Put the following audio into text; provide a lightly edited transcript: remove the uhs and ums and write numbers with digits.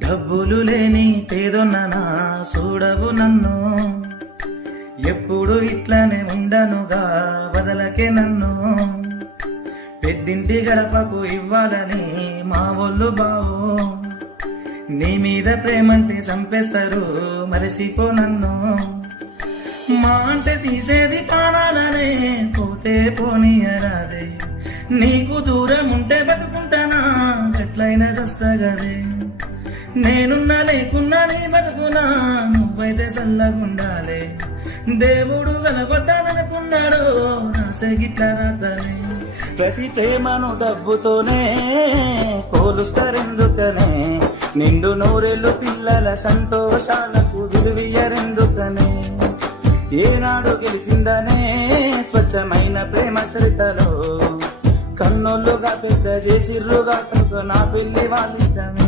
డబ్బులు లేని పేదొన్ననా చూడవు నన్ను, ఎప్పుడు ఇట్లనే ఉండనుగా వదలకే నన్ను. పెద్దింటి గడపకు ఇవ్వాలని మా ఒళ్ళు బావు, నీ మీద ప్రేమంటే చంపేస్తారు మరసిపో నన్ను. మా అంటే తీసేది ప్రాణాలనే, పోతే పోనీయరాదే. నీకు దూరం ఉంటే బతుకుంటానా, ఎట్లయినా చస్తగదే. నేనున్నా లేకున్నా నీ బతుకునా, నువ్వైతే చల్లగుండాలే. దేవుడు గలవద్దాననుకున్నాడు, రాసే గిట్ల రాతలే. ప్రతి ప్రేమను డబ్బుతోనే కోలుస్తారెందుకనే, నిండు నూరేళ్ళు పిల్లల సంతోషాలకు విలువియ్యరెందుకనే. ఏనాడు గెలిచిందనే స్వచ్ఛమైన ప్రేమ చరితలో, కన్నోళ్ళుగా పెద్ద చేసిర్రుగా నా పెళ్లి వాళ్ళిష్టమే.